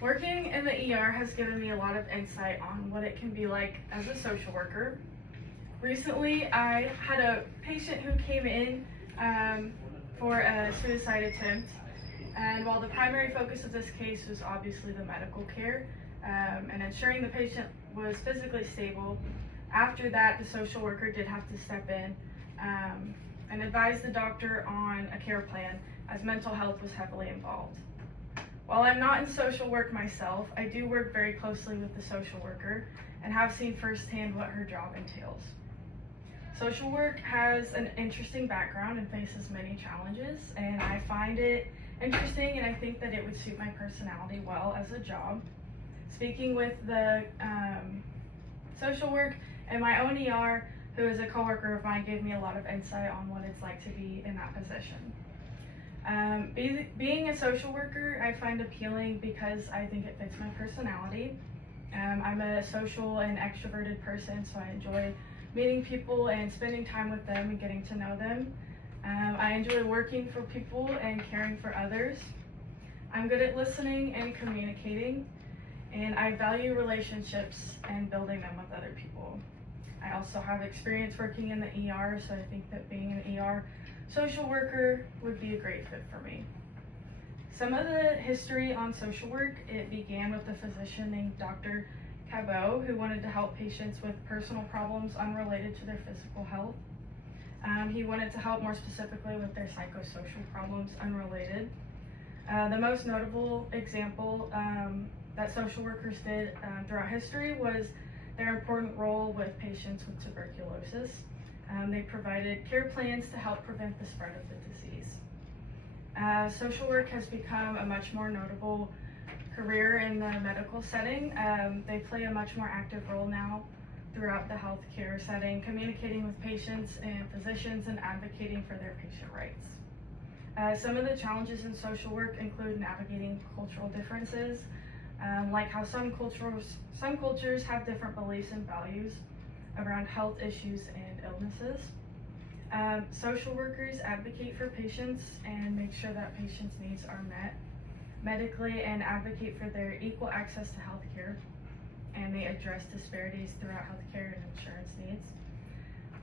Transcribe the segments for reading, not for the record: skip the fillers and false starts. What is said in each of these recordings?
Working in the ER has given me a lot of insight on what it can be like as a social worker. Recently, I had a patient who came in for a suicide attempt, and while the primary focus of this case was obviously the medical care and ensuring the patient was physically stable, after that, the social worker did have to step in and advise the doctor on a care plan, as mental health was heavily involved. While I'm not in social work myself, I do work very closely with the social worker and have seen firsthand what her job entails. Social work has an interesting background and faces many challenges, and I find it interesting, and I think that it would suit my personality well as a job. Speaking with the social work and my own ER, who is a coworker of mine, gave me a lot of insight on what it's like to be in that position. Being a social worker, I find appealing because I think it fits my personality. I'm a social and extroverted person, so I enjoy meeting people and spending time with them and getting to know them. I enjoy working for people and caring for others. I'm good at listening and communicating, and I value relationships and building them with other people. I also have experience working in the ER, so I think that being an ER social worker would be a great fit for me. Some of the history on social work, it began with a physician named Dr. Cabot, who wanted to help patients with personal problems unrelated to their physical health. He wanted to help more specifically with their psychosocial problems unrelated. The most notable example that social workers did throughout history was their important role with patients with tuberculosis. They provided care plans to help prevent the spread of the disease. Social work has become a much more notable career in the medical setting. They play a much more active role now throughout the healthcare setting, communicating with patients and physicians and advocating for their patient rights. Some of the challenges in social work include navigating cultural differences, like how some cultures have different beliefs and values around health issues and illnesses. Social workers advocate for patients and make sure that patients' needs are met medically and advocate for their equal access to healthcare, and they address disparities throughout healthcare and insurance needs.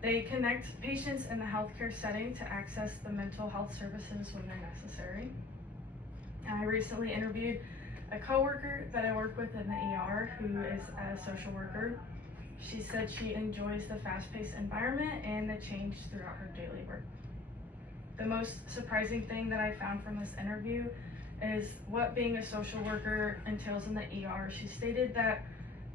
They connect patients in the healthcare setting to access the mental health services when they're necessary. I recently interviewed a coworker that I work with in the ER who is a social worker. She said she enjoys the fast-paced environment and the change throughout her daily work. The most surprising thing that I found from this interview is what being a social worker entails in the ER. She stated that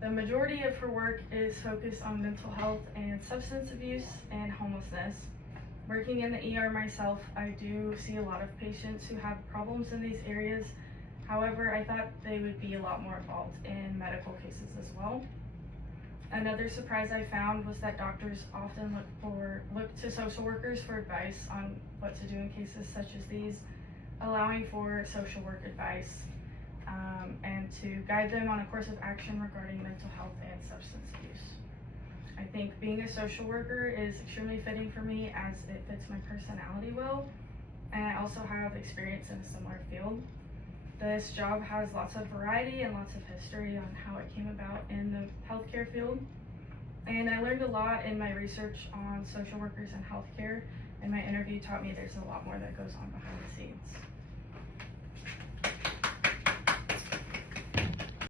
the majority of her work is focused on mental health and substance abuse and homelessness. Working in the ER myself, I do see a lot of patients who have problems in these areas. However, I thought they would be a lot more involved in medical cases as well. Another surprise I found was that doctors often look to social workers for advice on what to do in cases such as these, allowing for social work advice and to guide them on a course of action regarding mental health and substance abuse. I think being a social worker is extremely fitting for me as it fits my personality well, and I also have experience in a similar field. This job has lots of variety and lots of history on how it came about in the healthcare field. And I learned a lot in my research on social workers and healthcare, and my interview taught me there's a lot more that goes on behind the scenes.